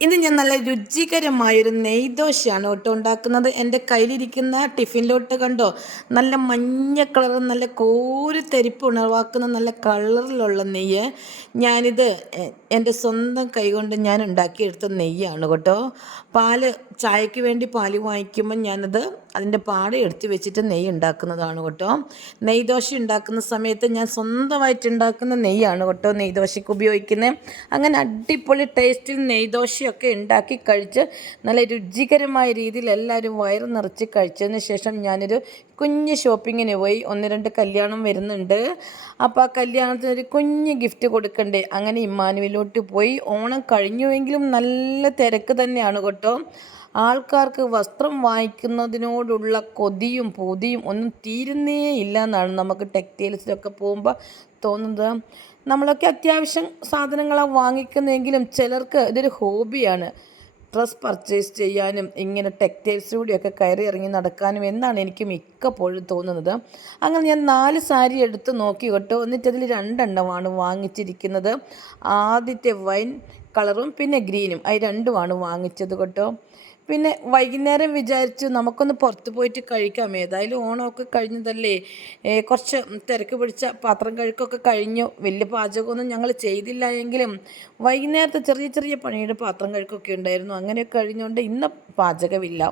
ഇന്ന് ഞാൻ നല്ല രുചികരമായൊരു നെയ്ദോശയാണ് കേട്ടോ ഉണ്ടാക്കുന്നത്. എന്റെ കയ്യിലിരിക്കുന്ന ടിഫിനിലോട്ട് കണ്ടോ? നല്ല മഞ്ഞ കളറും നല്ല കോരി തെരിപ്പ് ഉണർവാക്കുന്ന നല്ല കളറിലുള്ള നെയ്യ് ഞാനിത് എന്റെ സ്വന്തം കൈകൊണ്ട് ഞാൻ ഉണ്ടാക്കിയെടുത്ത നെയ്യാണ് കേട്ടോ. പാൽ ചായക്ക് വേണ്ടി പാൽ വാങ്ങിക്കുമ്പോൾ ഞാനത് അതിന്റെ പാട എടുത്ത് വെച്ചിട്ട് നെയ്യ് ഉണ്ടാക്കുന്നതാണ് കേട്ടോ. നെയ്ദോശ ഉണ്ടാക്കുന്ന സമയത്ത് ഞാൻ സ്വന്തമായിട്ട് ഉണ്ടാക്കുന്ന നെയ്യാണ് കേട്ടോ നെയ്ദോശയ്ക്ക് ഉപയോഗിക്കുന്നത്. അങ്ങനെ അടിപൊളി ടേസ്റ്റിൽ നെയ്ദോശയൊക്കെ ഉണ്ടാക്കി കഴിച്ച് നല്ല രുചികരമായ രീതിയിൽ എല്ലാവരും വയറ് നിറച്ച് കഴിച്ചതിന് ശേഷം ഞാനൊരു കുഞ്ഞ് ഷോപ്പിങ്ങിന് പോയി. ഒന്ന് രണ്ട് കല്യാണം വരുന്നുണ്ട്. അപ്പോൾ ആ കല്യാണത്തിന് ഒരു കുഞ്ഞ് ഗിഫ്റ്റ് കൊടുക്കണ്ടേ? അങ്ങനെ ഇമ്മാനുവിലോട്ട് പോയി. ഓണം കഴിഞ്ഞുവെങ്കിലും നല്ല തിരക്ക് തന്നെയാണ് കേട്ടോ. ആൾക്കാർക്ക് വസ്ത്രം വാങ്ങിക്കുന്നതിനോടുള്ള കൊതിയും പൊതിയും ഒന്നും തീരുന്നേ ഇല്ല എന്നാണ് നമുക്ക് ടെക്സ്റ്റൈൽസിലൊക്കെ പോകുമ്പോൾ തോന്നുന്നത്. നമ്മളൊക്കെ അത്യാവശ്യം സാധനങ്ങളാണ് വാങ്ങിക്കുന്നതെങ്കിലും ചിലർക്ക് ഇതൊരു ഹോബിയാണ്. ഡ്രസ് പർച്ചേസ് ചെയ്യാനും ഇങ്ങനെ ടെക്സ്റ്റൈൽസിലൂടെയൊക്കെ കയറി ഇറങ്ങി നടക്കാനും എന്നാണ് എനിക്ക് മിക്കപ്പോഴും തോന്നുന്നത്. അങ്ങനെ ഞാൻ നാല് സാരി എടുത്ത് നോക്കി കേട്ടോ എന്നിട്ട് അതിൽ രണ്ടെണ്ണമാണ് വാങ്ങിച്ചിരിക്കുന്നത്. ആദ്യത്തെ വൈൻ കളറും പിന്നെ ഗ്രീനും. അത് രണ്ടുമാണ് വാങ്ങിച്ചത് കേട്ടോ. പിന്നെ വൈകുന്നേരം വിചാരിച്ചു നമുക്കൊന്ന് പുറത്ത് പോയിട്ട് കഴിക്കാം ഏതായാലും ഓണമൊക്കെ കഴിഞ്ഞതല്ലേ. കുറച്ച് തിരക്ക് പിടിച്ച പാത്രം കഴുക്കൊക്കെ കഴിഞ്ഞു. വലിയ പാചകമൊന്നും ഞങ്ങൾ ചെയ്തില്ല എങ്കിലും വൈകുന്നേരത്തെ ചെറിയ ചെറിയ പണിയുടെ പാത്രം കഴുക്കൊക്കെ ഉണ്ടായിരുന്നു. അങ്ങനെയൊക്കെ കഴിഞ്ഞുകൊണ്ട് ഇന്ന് പാചകമില്ല.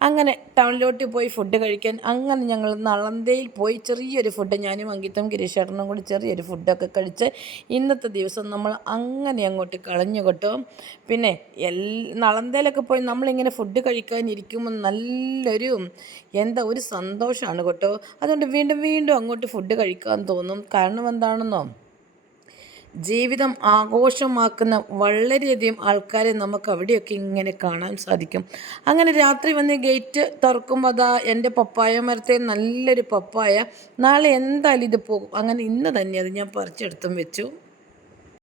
അങ്ങനെ ടൗണിലോട്ട് പോയി ഫുഡ് കഴിക്കാൻ. അങ്ങനെ ഞങ്ങൾ നളന്തയിൽ പോയി ചെറിയൊരു ഫുഡ് ഞാനും അങ്കിത്തും ഗിരീഷേട്ടനും കൂടി ചെറിയൊരു ഫുഡൊക്കെ കഴിച്ച് ഇന്നത്തെ ദിവസം നമ്മൾ അങ്ങനെ അങ്ങോട്ട് കളഞ്ഞു കിട്ടും. പിന്നെ എൽ നളന്തയിലൊക്കെ പോയി നമ്മളിങ്ങനെ ഫുഡ് കഴിക്കാനിരിക്കുമ്പോൾ നല്ലൊരു എന്താ ഒരു സന്തോഷമാണ് കേട്ടോ. അതുകൊണ്ട് വീണ്ടും വീണ്ടും അങ്ങോട്ട് ഫുഡ് കഴിക്കാൻ തോന്നും. കാരണം എന്താണെന്നോ? ജീവിതം ആഘോഷമാക്കുന്ന വളരെയധികം ആൾക്കാരെ നമുക്ക് അവിടെയൊക്കെ ഇങ്ങനെ കാണാൻ സാധിക്കും. അങ്ങനെ രാത്രി വന്ന് ഗേറ്റ് തുറക്കുമ്പോൾ അതാ എന്റെ പപ്പായ മരത്തെ നല്ലൊരു പപ്പായ. നാളെ എന്തായാലും ഇത് പോകും. അങ്ങനെ ഇന്ന് തന്നെ അത് ഞാൻ പറിച്ചെടുത്തും വെച്ചു.